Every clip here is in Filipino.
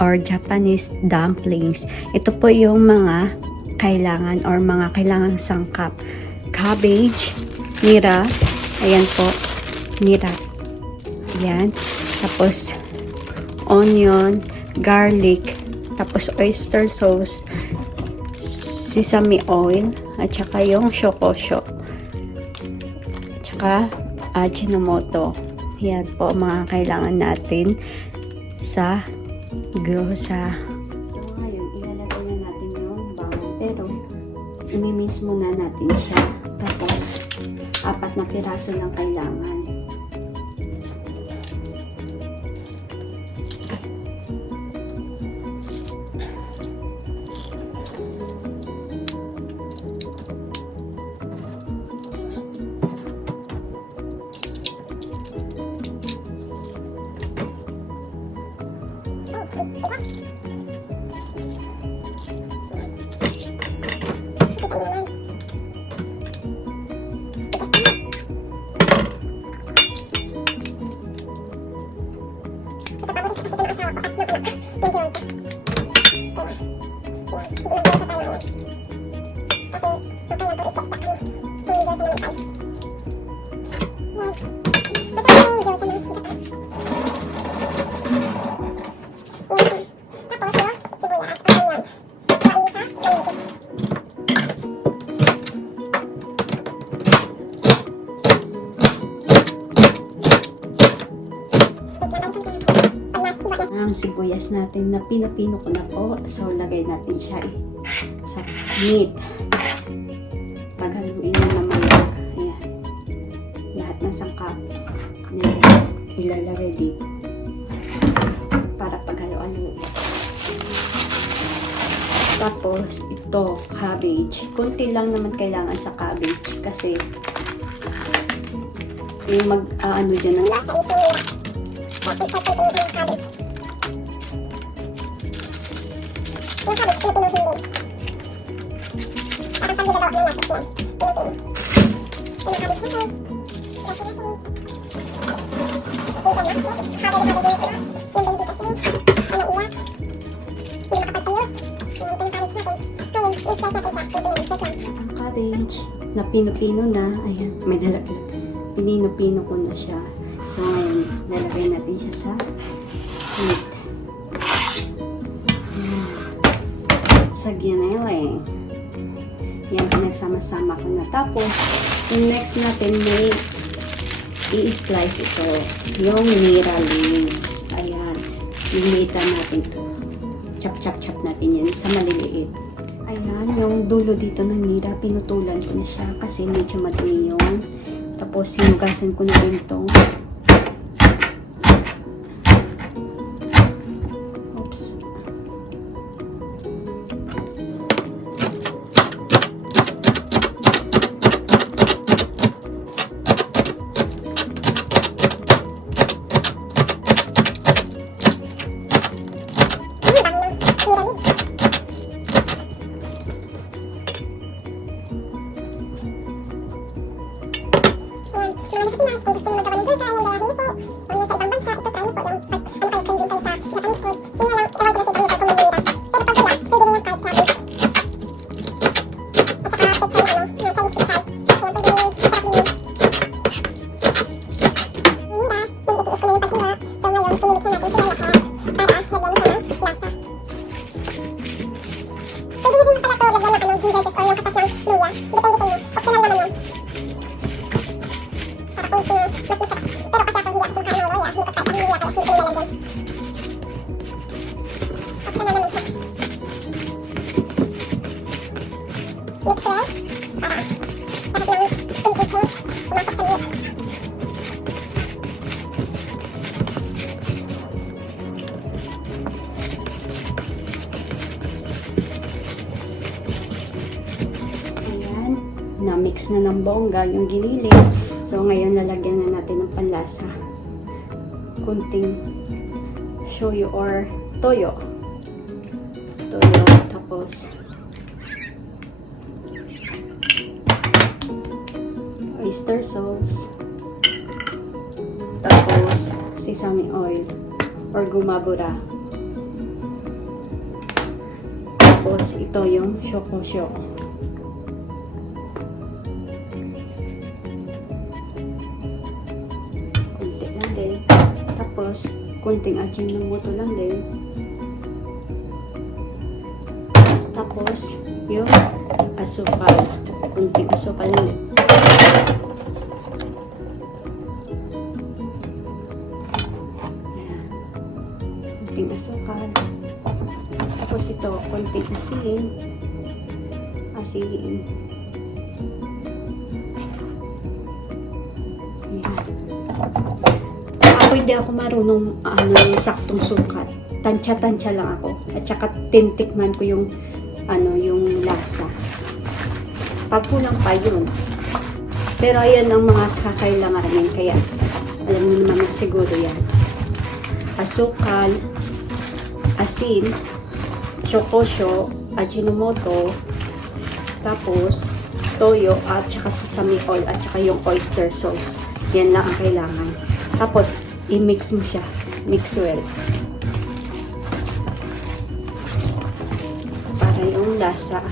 or Japanese dumplings. Ito po yung mga kailangan or mga kailangang sangkap. Cabbage, nira, ayan po, nira. Ayan. Tapos, onion, garlic, tapos oyster sauce, sesame oil, at saka yung shokosho, at saka ajinomoto. Yan po mga kailangan natin sa gyoza. So ngayon, ilalagay na natin yung bawang, pero imimins muna natin siya. Tapos 4 na piraso lang kailangan. Ang sibuyas natin na pino-pino ko na po. So, lagay natin siya sa meat. Paghaluin na naman. Ayan. Lahat ng sangkap. Ilalagay dito. Para paghalo-halo. Tapos, ito, cabbage. Kunti lang naman kailangan sa cabbage. Kasi, yung mag-ano dyan ng lasa ito. Tapos, kapitin ko yung cabbage. Yung cabbage, pinupinuhin din. Parang pag nilagawa ko ng lapis yan. Pinupinuhin. Yung cabbage nito. Lasa natin. Yung cabbage nito. Habay na habay nito. Yung baby kasi. Ano iyak. Hindi makapagtayos. Yung cabbage natin. Ngayon, i-slice natin siya. Pinupinuhin. Ang cabbage na pino-pino na. Ayan, may dalaglag. Pinino-pino ko na siya. So, ngayon, lalagay natin siya sa meat. Sa ginele. Yan, pinagsama-sama ko na. Tapos, yung next natin, may i-slice ito. Yung nira leaves. Ayan. Liliitan natin ito. Chop-chop-chop natin yan sa maliliit. Ayan, yung dulo dito ng nira, pinutulan ko na siya kasi medyo madumi yun. Tapos, hinugasan ko na rin ito. Oops. Na-mix na ng bongga yung giniling. So, ngayon lalagyan na natin ng panlasa. Kunting shoyu or toyo. Toyo. Tapos, oyster sauce. Tapos, sesame oil or gumabura. Tapos ito yung shokosho. Kunti lang din. Tapos kunting ajinomoto lang din. Tapos yung asukal. Kunting asukal lang din. Kunting asukal. Tapos ito, konting asin. Asin. Ayan. Ako hindi ako marunong saktong sukat. Tansya-tansya lang ako. At saka tintikman ko yung yung lasa. Pag kulang pa yun. Pero ayan ang mga kakailanganin. Kaya alam mo naman na siguro yan. Asukal, asin, shokosho, ajinomoto, tapos toyo at saka sesame oil at saka yung oyster sauce. Yan lang ang kailangan. Tapos i-mix mo siya. Mix well. Para yung lasa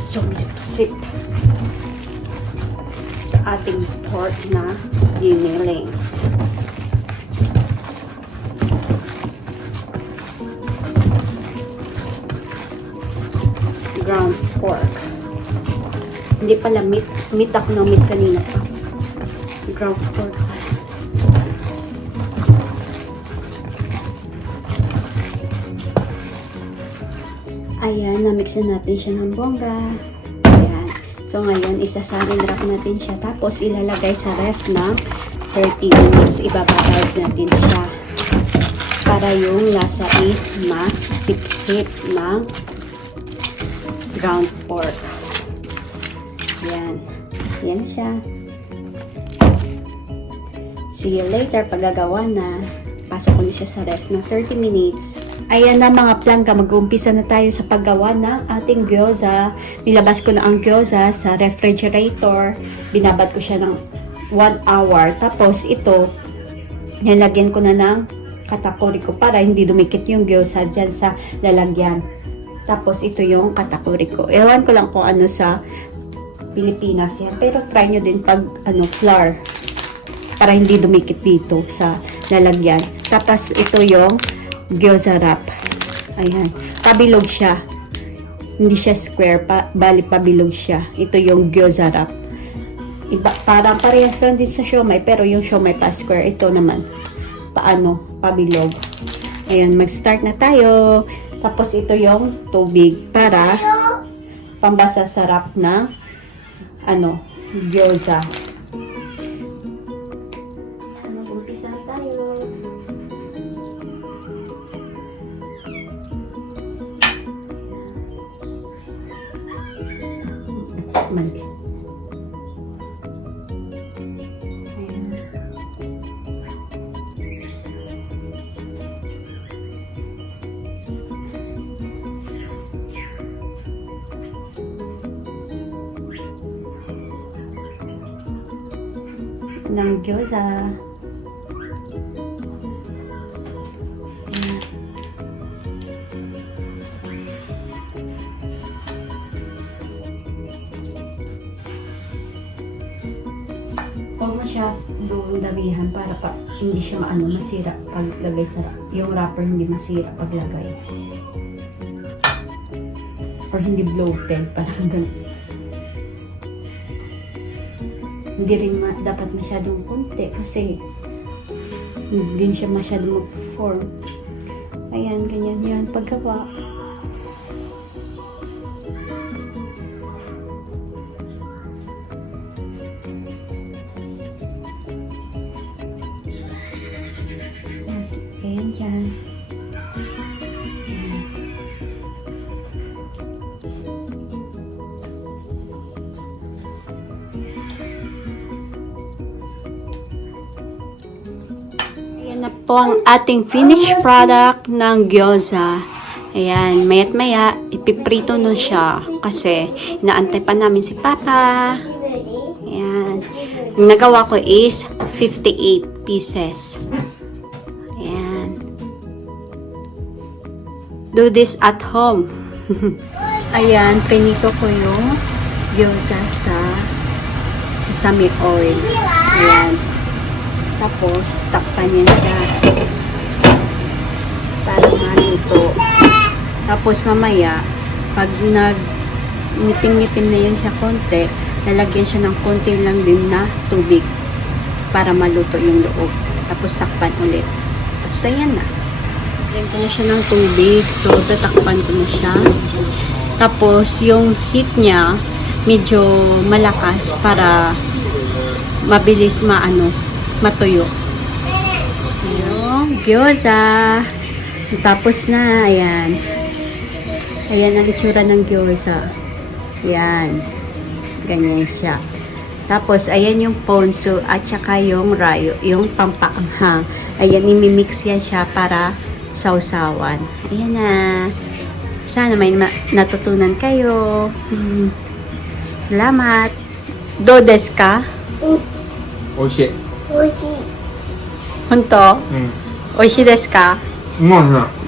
sumisip sa ating pork na giniling. Ground pork. Hindi pala meat. Meat ako ng meat kanina pa. Ground pork. Ayan, na-mix na natin siya ng bongga. Ayan. So, ngayon, isasarin wrap natin siya. Tapos, ilalagay sa ref ng 30 minutes. Ibababad natin siya. Para yung lasa is masipsip ng ground pork. Yan. Yan siya. See you later pag gagawa na. Pasok ko na siya sa ref na 30 minutes. Ayan na mga palangga, mag-uumpisa na tayo sa paggawa ng ating gyoza. Nilabas ko na ang gyoza sa refrigerator. Binabad ko siya ng 1 hour. Tapos ito, nilagyan ko na ng katakori ko para hindi dumikit yung gyoza dyan sa lalagyan. Tapos ito yung katakori ko. Ewan ko lang kung ano sa Pilipinas yan. Pero try nyo din pag flour. Para hindi dumikit dito sa lalagyan. Tapos ito yung gyoza wrap. Ayan. Pabilog siya. Hindi siya square. Bali pabilog siya. Ito yung gyoza wrap. Parang parehas lang din sa siomai. Pero yung siomai pa square. Ito naman. Pabilog. Ayan. Mag-start na tayo. Tapos ito yung tubig para pambasa sa wrap na gyoza. Mag-umpisa na tayo. Ng gyoza. Huwag mo siya doon damihan para hindi siya masira paglagay sa yung wrapper, hindi masira paglagay. Or hindi bloated, parang ganun. Hindi rin dapat masyadong konti kasi hindi siya masyadong mag-form. Ayan, ganyan yan paggawa. Ayan dyan. Na po ang ating finished product ng gyoza. Ayan, maya't maya, ipiprito nun siya kasi inaantay pa namin si Papa. Ayan. Yung nagawa ko is 58 pieces. Ayan. Do this at home. Ayan, prinito ko yung gyoza sa sesame oil. Ayan. Tapos, takpan niya siya. Para malito. Tapos, mamaya, pag nag-ngitim-ngitim na yun siya konti, lalagyan siya ng konti lang din na tubig para maluto yung loob. Tapos, takpan ulit. Tapos, ayan na. Lagyan ko na siya ng tubig. So, tatakpan ko na siya. Tapos, yung heat niya, medyo malakas para mabilis matuyo. Yung gyoza. Tapos na, ayan. Ayan ang itsura ng gyoza. Ayan. Ganyan siya. Tapos, ayan yung ponzu at saka yung rayo, yung pampaanghang. Ayan, imimix yan siya para sausawan. Ayan na. Sana may natutunan kayo. Salamat. Do desu ka? Oishii. Honto? Oishii desu ka? うまいね。